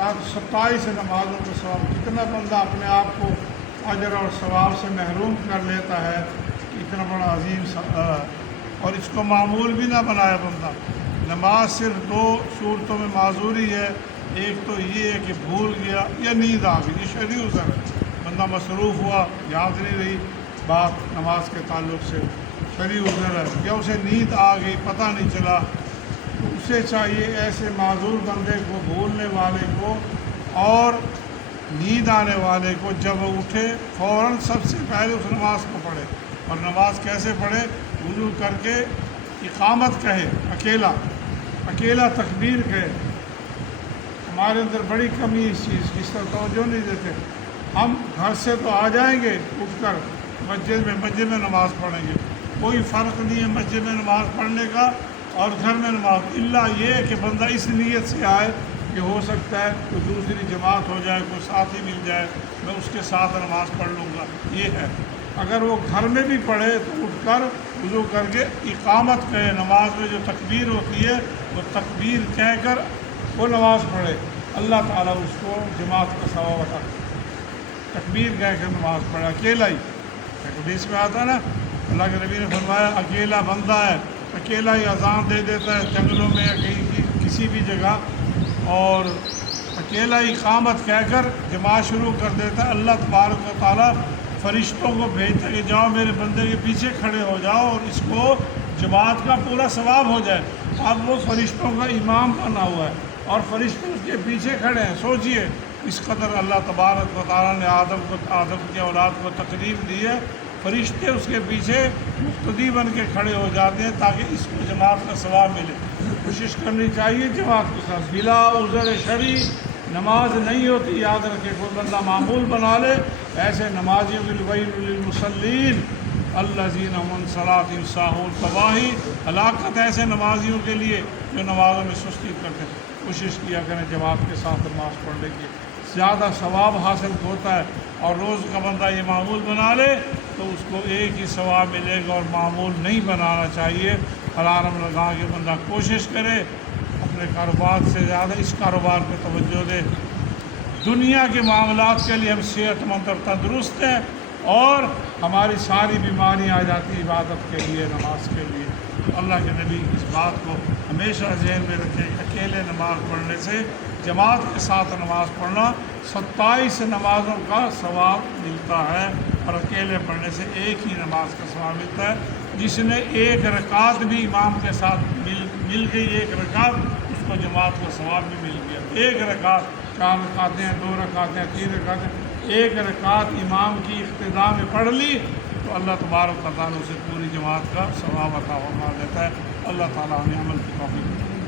27 نمازوں کا ثواب. کتنا بندہ اپنے آپ کو اجر اور ثواب سے محروم کر لیتا ہے. اتنا بڑا عظیم اور اس کو معمول بھی نہ بنایا بندہ. نماز صرف 2 صورتوں میں معذوری ہے. ایک تو یہ ہے کہ بھول گیا یا نیند آ گئی، یہ شرعی عذر ہے. بندہ مصروف ہوا، یاد نہیں رہی بات نماز کے تعلق سے، شرعی عذر ہے. یا اسے نیند آ گئی، پتہ نہیں چلا، تو اسے چاہیے ایسے معذور بندے کو، بھولنے والے کو اور نیند آنے والے کو، جب وہ اٹھے فوراً سب سے پہلے اس نماز کو پڑھے. اور نماز کیسے پڑھے؟ وضو کر کے اقامت کہے، اکیلا تکبیر کہے. ہمارے اندر بڑی کمی اس چیز کی، اس طرح توجہ نہیں دیتے. ہم گھر سے تو آ جائیں گے، اٹھ کر مسجد میں نماز پڑھیں گے. کوئی فرق نہیں ہے مسجد میں نماز پڑھنے کا اور گھر میں نماز، الا یہ کہ بندہ اس نیت سے آئے کہ ہو سکتا ہے کوئی دوسری جماعت ہو جائے، کوئی ساتھی مل جائے، میں اس کے ساتھ نماز پڑھ لوں گا. یہ ہے. اگر وہ گھر میں بھی پڑھے تو اٹھ کر وضو کر کے اقامت کہے. نماز میں جو تکبیر ہوتی ہے وہ تکبیر کہہ کر وہ نماز پڑھے. اللہ تعالیٰ اس کو جماعت کا ثواب عطا کرے. تکبیر کہہ کر نماز پڑھے اکیلا ہی. حدیث میں آتا ہے نا، اللہ کے نبی نے فرمایا اکیلا بندہ ہے، اکیلا ہی اذان دے دیتا ہے جنگلوں میں یا کہیں کسی بھی جگہ، اور اکیلا ہی اقامت کہہ کر جماعت شروع کر دیتا ہے. اللہ تبارک و تعالیٰ فرشتوں کو بھیجتا ہے کہ جاؤ میرے بندے کے پیچھے کھڑے ہو جاؤ اور اس کو جماعت کا پورا ثواب ہو جائے. اب وہ فرشتوں کا امام بنا ہوا ہے اور فرشتے اس کے پیچھے کھڑے ہیں. سوچئے اس قدر اللہ تبارک و تعالیٰ نے آدم کی اولاد کو تقریب دی ہے. فرشتے اس کے پیچھے مقتدی بن کے کھڑے ہو جاتے ہیں تاکہ اس کو جماعت کا ثواب ملے. کوشش کرنی چاہیے جماعت کے ساتھ. بلا عذر شرعی نماز نہیں ہوتی، یاد رکھے. کوئی بندہ معمول بنا لے. ایسے نمازیوں کی ویل للمصلین الذین هم عن صلاتهم ساہون. تباہی، ہلاکت ایسے نمازیوں کے لیے جو نمازوں میں سستی کرتے ہیں. کوشش کیا کریں جماعت کے ساتھ نماز پڑھنے کی، زیادہ ثواب حاصل ہوتا ہے. اور روز کا بندہ یہ معمول بنا لے تو اس کو ایک ہی ثواب ملے گا، اور معمول نہیں بنانا چاہیے. الارم لگا کے بندہ کوشش کرے اپنے کاروبار سے زیادہ اس کاروبار پہ توجہ دے. دنیا کے معاملات کے لیے ہم صحت مند اور تندرست ہیں، اور ہماری ساری بیماریاں آ جاتی عبادت کے لیے، نماز کے لیے. تو اللہ کے نبی اس بات کو ہمیشہ ذہن میں رکھے. اکیلے نماز پڑھنے سے، جماعت کے ساتھ نماز پڑھنا 27 نمازوں کا ثواب ملتا ہے، اور اکیلے پڑھنے سے ایک ہی نماز کا ثواب ملتا ہے. جس نے ایک رکعت بھی امام کے ساتھ مل گئی، ایک رکعت، اس کو جماعت کا ثواب بھی مل گیا. ایک رکعت، 4 رکعتیں، 2 رکعتیں، 3 رکعتیں، ایک رکعت امام کی اقتداء میں پڑھ لی تو اللہ تبارک و تعالیٰ اسے پوری جماعت کا ثواب عطا فرما دیتا ہے. اللہ تعالیٰ ہمیں عمل کی توفیق دے.